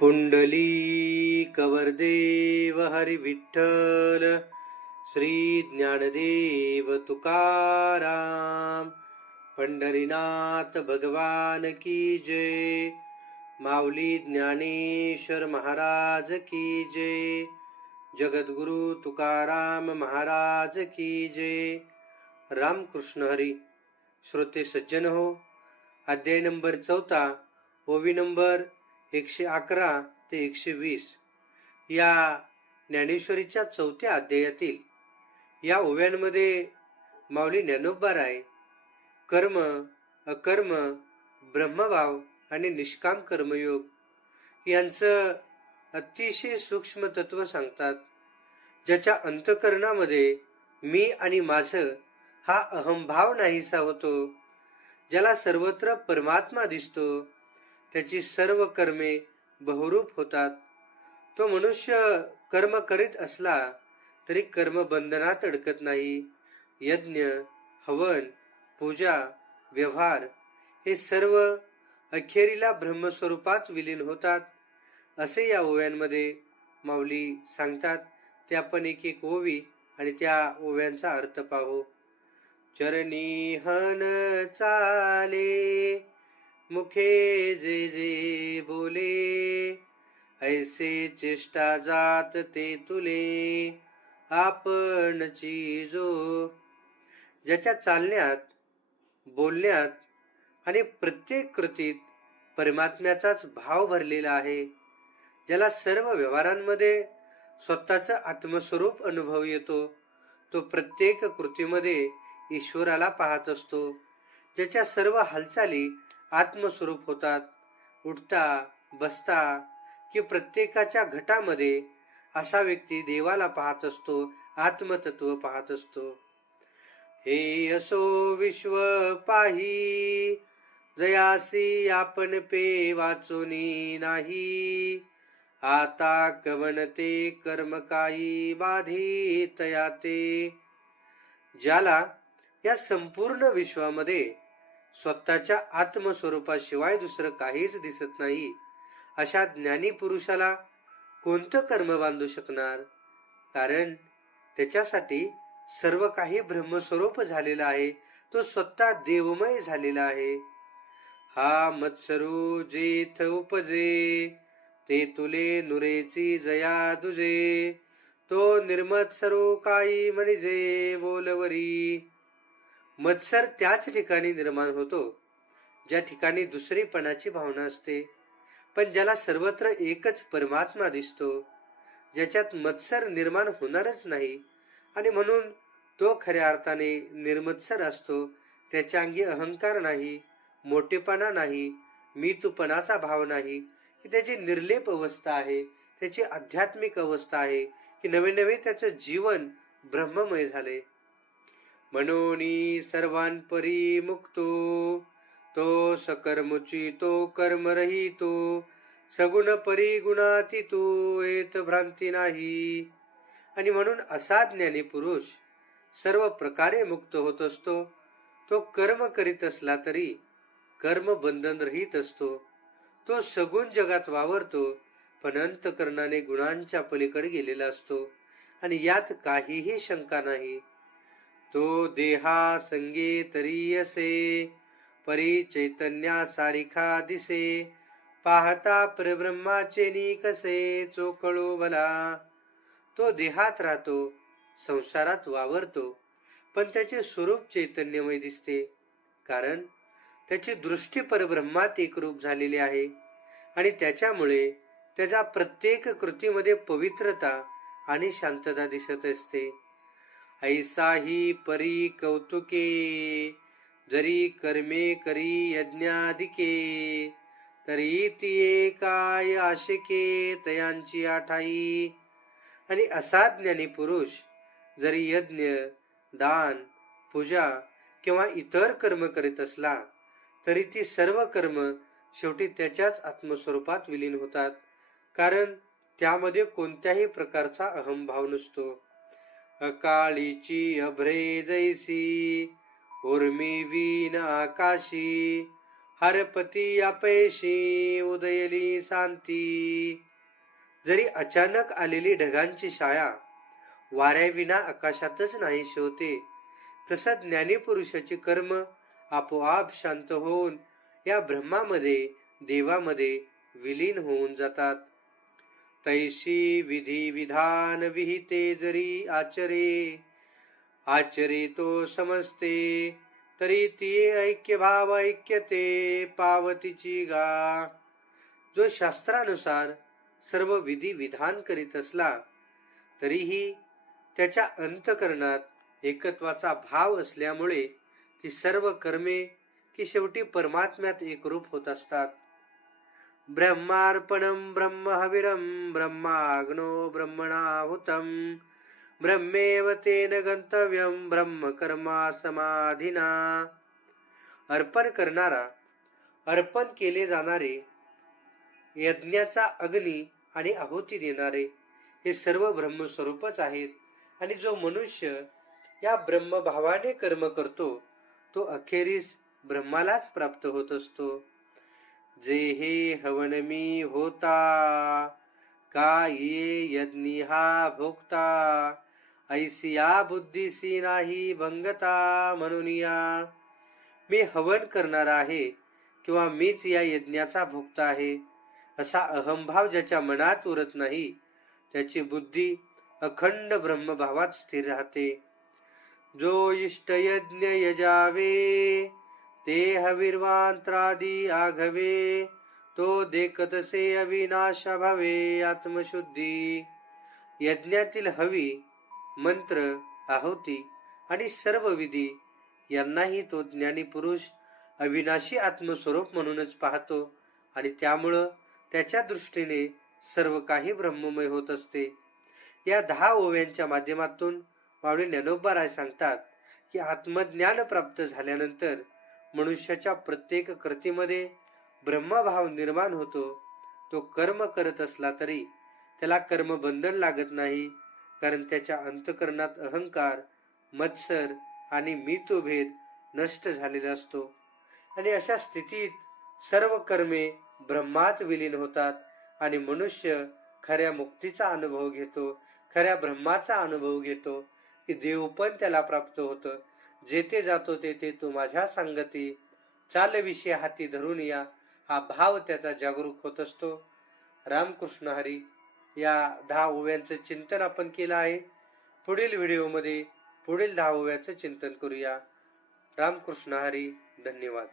पुंडलीकवरदेव हरी विठ्ठल, श्री ज्ञानदेव तुकाराम, पंढरीनाथ भगवान की जय, माऊली ज्ञानेश्वर महाराज की जय, जगद्गुरु तुकाराम महाराज की जय. रामकृष्ण हरी. श्रोते सज्जन हो, अध्याय नंबर 4, ओवी नंबर 111 ते 120 या ज्ञानेश्वरीच्या 4थ्या अध्यायातील या ओव्यांमध्ये माऊली ज्ञानोबाराय कर्म, अकर्म, ब्रह्मभाव आणि निष्काम कर्मयोग यांचं अतिशय सूक्ष्म तत्व सांगतात. ज्याच्या अंतःकरणामध्ये मी आणि माझं हा अहंभाव नाहीसा होतो, ज्याला सर्वत्र परमात्मा दिसतो, त्याची सर्व कर्मे बहुरूप होतात. तो मनुष्य कर्म करीत असला तरी कर्म बंधनात अडकत नाही. यज्ञ, हवन, पूजा, व्यवहार हे सर्व अखेरीला ब्रह्मस्वरूपात विलीन होतात, असे या ओव्यांमध्ये माऊली सांगतात. ते आपण एक एक ओवी आणि त्या ओव्यांचा अर्थ पाहू. चरणी हन चाले, मुखे जे जे बोले, ऐसे चेष्टा जात ते तुले, आपणची जो. ज्याच्या चालण्यात, बोलण्यात आणि प्रत्येक कृतीत परमात्म्याचाच भाव भरलेला आहे, ज्याला सर्व व्यवहारांमध्ये स्वतःचं आत्मस्वरूप अनुभव येतो, तो प्रत्येक कृतीमध्ये ईश्वराला पाहत असतो. ज्याच्या सर्व हालचाली आत्मस्वरूप होतात, उठता बसता की प्रत्येकाच्या घटामध्ये असा व्यक्ती देवाला पाहत असतो, आत्मतत्व पाहत असतो. हे असो विश्व पाही, जयासी आपण पे वाचोनी नाही, आता कवनते कर्म काही बाधित याते. ज्याला या संपूर्ण विश्वामध्ये स्वतःच्या आत्मस्वरूपाशिवाय दुसरं काहीच दिसत नाही, अशा ज्ञानी पुरुषाला कोणतं कर्म बांधू शकणार? कारण त्याच्यासाठी सर्व काही ब्रह्मस्वरूप झालेला आहे, तो स्वतः देवमय झालेला आहे. हा मत्सरू जेथ उपजे, ते तुले नुरेची जया दुजे, तो निर्मत्सरू काही म्हणजे बोलवरी. मत्सर त्याच ठिकाणी निर्माण होतो ज्या ठिकाणी दुसरीपणाची भावना असते, पण ज्याला सर्वत्र एकच परमात्मा दिसतो, ज्याच्यात मत्सर निर्माण होणारच नाही आणि म्हणून तो खऱ्या अर्थाने निर्मत्सर असतो. त्याच्या अंगी अहंकार नाही, मोठेपणा नाही, मीतूपणाचा भाव नाही, की त्याची निर्लेप अवस्था आहे, त्याची आध्यात्मिक अवस्था आहे, की नवे नवे त्याचं जीवन ब्रह्ममय झाले. मनोनी सर्वांपरी मुक्तो, तो सकर्मुची तो कर्मरहितो, सगुण परी गुणातीतो, येत भ्रांती नाही. आणि म्हणून असा ज्ञानी पुरुष सर्व प्रकारे मुक्त होत असतो. तो कर्म करीत असला तरी कर्म बंधन रहित असतो. तो सगुण जगात वावरतो, पण अंतकरणाने गुणांच्या पलीकडे गेलेला असतो आणि यात काहीही शंका नाही. तो देहा संगे तरी असे, परी चैतन्या सारिखा दिसे, पाहता परब्रह्माचे नी कसे चोखळो भला. तो देहात राहतो, संसारात वावरतो, पण त्याचे स्वरूप चैतन्यमय दिसते, कारण त्याची दृष्टी परब्रह्मात एकरूप झालेली आहे आणि त्याच्यामुळे त्याच्या प्रत्येक कृतीमध्ये पवित्रता आणि शांतता दिसत असते. ऐसा ही परी कौतुके, जरी कर्मे करी यज्ञाधिके, तरी ती काय आशिके तयांची आठाई. आणि असा ज्ञानी पुरुष जरी यज्ञ, दान, पूजा किंवा इतर कर्म करीत असला तरी ती सर्व कर्म शेवटी त्याच्याच आत्मस्वरूपात विलीन होतात, कारण त्यामध्ये कोणत्याही प्रकारचा अहंभाव नसतो. अकाळीची अभ्रे जैसी, उर्मी वीण आकाशी, हरपती अपयशी उदयली शांती. जरी अचानक आलेली ढगांची छाया वाऱ्याविना आकाशातच नाहीशी होते, तसं ज्ञानीपुरुषाची कर्म आपोआप शांत होऊन या ब्रह्मामध्ये, देवामध्ये विलीन होऊन जातात. तैशी विधी विधान विहिते जरी आचरे तो समजते, तरी ती ऐक्य भाव ऐक्यते पावतीची गा. जो शास्त्रानुसार सर्व विधी विधान करीत असला, तरीही त्याच्या अंतकरणात एकत्वाचा भाव असल्यामुळे ती सर्व कर्मे की शेवटी परमात्म्यात एकरूप होत असतात. ब्रह्मार्पणं ब्रह्महविरं ब्रह्माग्नो ब्रह्मणाहुतं ब्रह्मेव तेन गंतव्यं ब्रह्मकर्मा समाधिना. अर्पण करणारा, अर्पण केले जाणारे, यज्ञाचा अग्नी आणि आहुती देणारे हे सर्व ब्रह्मस्वरूपच आहेत. आणि जो मनुष्य या ब्रह्मभावाने कर्म करतो, तो अखेरीस ब्रह्मालाच प्राप्त होत असतो. जे हे हवन मी होता, का ये यज्ञी हा भोगता, ऐसिया बुद्धीसी नाही भंगता म्हणून या. मी हवन करणारा आहे किंवा मीच या यज्ञाचा भोगता आहे, असा अहंभाव ज्याच्या मनात उरत नाही, त्याची बुद्धी अखंड ब्रह्मभावात स्थिर राहते. जो इष्ट यज्ञ यजावे, ते हविर्वांत्रादी आघवे, तो देखतसे अविनाश भवे आत्मशुद्धी. यज्ञातील हवी, मंत्र, आहुती आणि सर्व विधी यांनाही तो ज्ञानी पुरुष अविनाशी आत्मस्वरूप म्हणूनच पाहतो आणि त्यामुळं त्याच्या दृष्टीने सर्व काही ब्रह्ममय होत असते. या 10 ओव्यांच्या माध्यमातून माऊली ज्ञानोबा सांगतात की आत्मज्ञान प्राप्त झाल्यानंतर मनुष्याच्या प्रत्येक कृतीमध्ये ब्रह्मभाव निर्माण होतो. तो कर्म करत असला तरी त्याला कर्मबंधन लागत नाही, कारण त्याच्या अंतकरणात अहंकार, मत्सर आणि मीतोभेद नष्ट झालेला असतो. आणि अशा स्थितीत सर्व कर्मे ब्रह्मात विलीन होतात आणि मनुष्य खऱ्या मुक्तीचा अनुभव घेतो, खऱ्या ब्रह्माचा अनुभव घेतो, की देव पण त्याला प्राप्त होतं. जेथे जातो तेथे तो माझ्या संगती, चाल विषय हाती धरून या, हा भाव त्याचा जागरूक होत असतो. रामकृष्ण हरी. या 10 ओव्यांचं चिंतन आपण केलं आहे. पुढील व्हिडिओमध्ये पुढील 10 ओव्याचं चिंतन करूया. रामकृष्ण हरी. धन्यवाद.